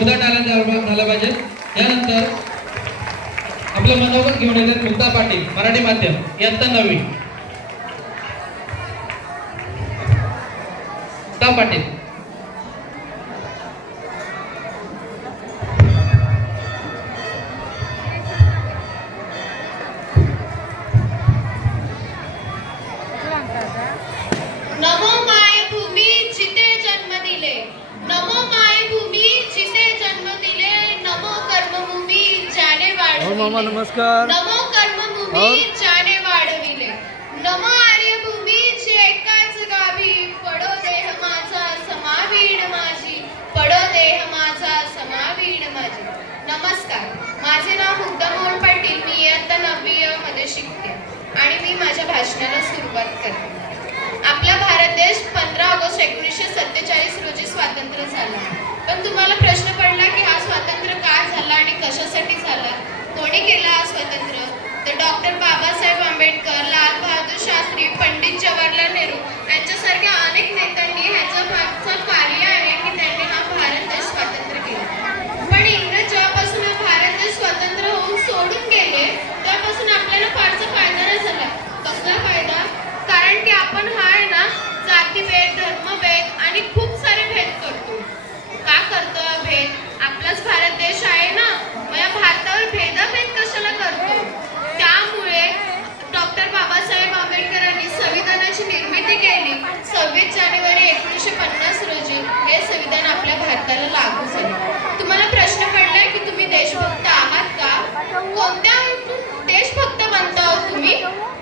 जोरदार टाळ्या झाला पाहिजे। यानंतर आपलं मनोगत घेऊन येतात मुक्ता पाटील, मराठी माध्यम, इयत्ता 9वी। मुक्ता पाटील। नमो मायभूमी जिथे जन्म दिले, नमो मायभूमी जिथे जन्म दिले, नमो कर्मभूमी ज्याने वाढविले, नमस्कार। नमो कर्मभूमी ज्याने वाढविले, नमो आर्यभूमी जे एकाच गावी, पडो देह माझा समावीण माझी, पडो देह माझा समावीण माझी। नमस्कार, माझे नाव मुग्धा मोहन पाटील, मी इयत्ता 9वी मध्ये शिकते आणि मी माझ्या भाषणाला सुरुवात करते। आपला भारत देश 15 ऑगस्ट 1947 रोजी स्वातंत्र्य झाला। पण तुम्हाला प्रश्न पडला की हा स्वातंत्र्य का झाला आणि कशासाठी झाला, कोणी केला हा स्वातंत्र्य? तर डॉक्टर बाबासाहेब आंबेडकर, लाल बहादूर शास्त्री, पंडित जवाहरलाल नेहरू यांच्यासारख्या अनेक नेत्यांनी ह्याचं कार्य आहे की त्यांनी हा भारत देश स्वतंत्र केला। पण इंग्रज जेव्हापासून हा भारत देश स्वतंत्र होऊन सोडून गेले तेव्हापासून आपल्याला फारसा फायदा नाही झाला। कसला फायदा? कारण की आपण हा आहे ना जातीभेद, धर्मभेद आणि खूप सारे भेद करतो। का करतो भेद? आपलाच भारत देश आहे ना, मग या भारतावर भेदाभेद कशाला करतो? त्यामुळे डॉक्टर बाबासाहेब आंबेडकरांनी संविधानाची निर्मिती केली। 26 जानेवारी 1950 रोजी हे संविधान आपल्या भारताला लागू झाले। तुम्हाला प्रश्न पडलाय की तुम्ही देशभक्त आहात का? कोणत्या देशभक्त बनता हो तुम्ही?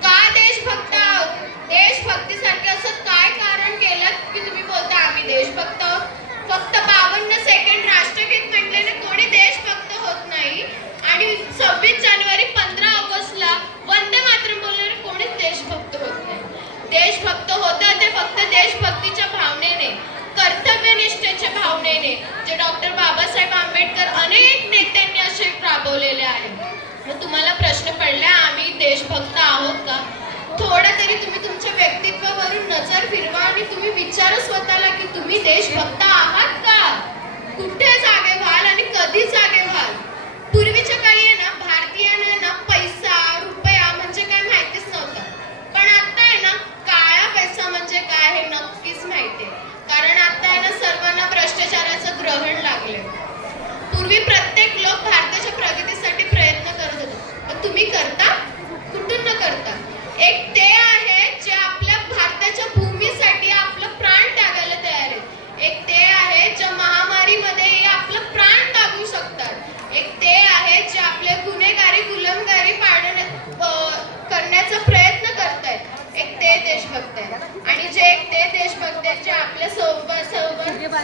का देशभक्त आहोत? देशभक्तीसारखे असं काय कारण केलं की तुम्ही बोलता आम्ही देशभक्त आहोत? फक्त 52 सेकंड राष्ट्रगीत म्हटल्याने कोणी देशभक्त होत नाही आणि 26 जानेवारी 15 ऑगस्टला वंदे मातरम बोलणारे कोणीच देशभक्त होत नाही। देशभक्त होतं ते फक्त देशभक्तीच्या भावनेने, कर्तव्यनिष्ठेच्या भावनेने, जे डॉक्टर बाबासाहेब आंबेडकर अनेक नेत्यांनी असे राबवलेले आहेत। मग तुम्हाला प्रश्न पडला आम्ही देशभक्त आहोत का? थोडा तरी तुम्ही तुमच्या व्यक्तित्वावरून नजर फिरवा आणि तुम्ही विचारा स्वतःला की तुम्ही देशभक्त आहात का? कुठे जागे व्हाल आणि कधी जागे व्हाल? पूर्वीच्या काळी आहे ना भारतीयांना ना पैसा, रुपया म्हणजे काय माहितीच नव्हतं, पण आता आहे ना काळा पैसा म्हणजे काय हे नक्कीच माहिती आहे। कारण आता आहे ना सर्वांना भ्रष्टाचाराचं ग्रहण लागले। पूर्वी प्रत्येक लोक भारताच्या प्रगतीसाठी प्रयत्न करत होते, पण तुम्ही करता? कुठून न करता? एक ते आहे जे आपल्या भारताच्या भूमीसाठी आपलं प्राण त्यागायला तयार आहेत। एक ते आहे जे महामारीमध्ये आपलं प्राण टाकू शकतात। एक ते आहे जे आपले गुन्हेगारी, गुलामगारी करण्याचा प्रयत्न करतायत। एक ते देशभक्त आहेत आणि जे एक ते देशभक्त आहेत जे आपल्या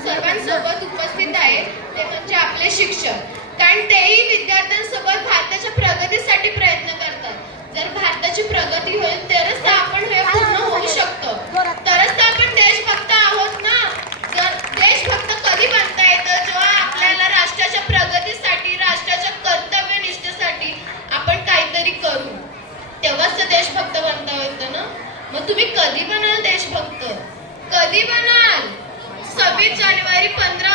सर्वांसोबत उपस्थित आहेत ते म्हणजे आपले शिक्षक। कारण तेही विद्यार्थ्यांसोबत भारताच्या प्रगतीसाठी प्रयत्न करतात। जर भारताची प्रगती होईल तरच तर आपण हे पूर्ण होऊ शकतो, तरच तर आपण देशभक्त आहोत ना। जर देशभक्त कधी बनता येतं? जेव्हा आपल्याला राष्ट्राच्या प्रगतीसाठी, राष्ट्राच्या कर्तव्यनिष्ठेसाठी आपण काहीतरी करू, तेव्हाच तर देशभक्त बनता येतं ना। मग तुम्ही कधी बनाल देशभक्त? कधी बनाल? 26 जानेवारी 15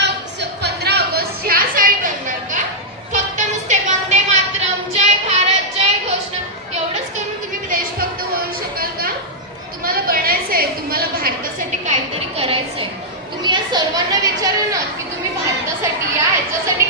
ऑगस्ट ह्या साली बनणार का? फक्त नुसते वंदे मातरम, जय भारत, जय घोषणा एवढंच करून तुम्ही देशभक्त होऊ शकाल का? तुम्हाला बनायचंय, तुम्हाला भारतासाठी काहीतरी करायचंय। तुम्ही या सर्वांना विचारा ना की तुम्ही भारतासाठी या ह्याच्यासाठी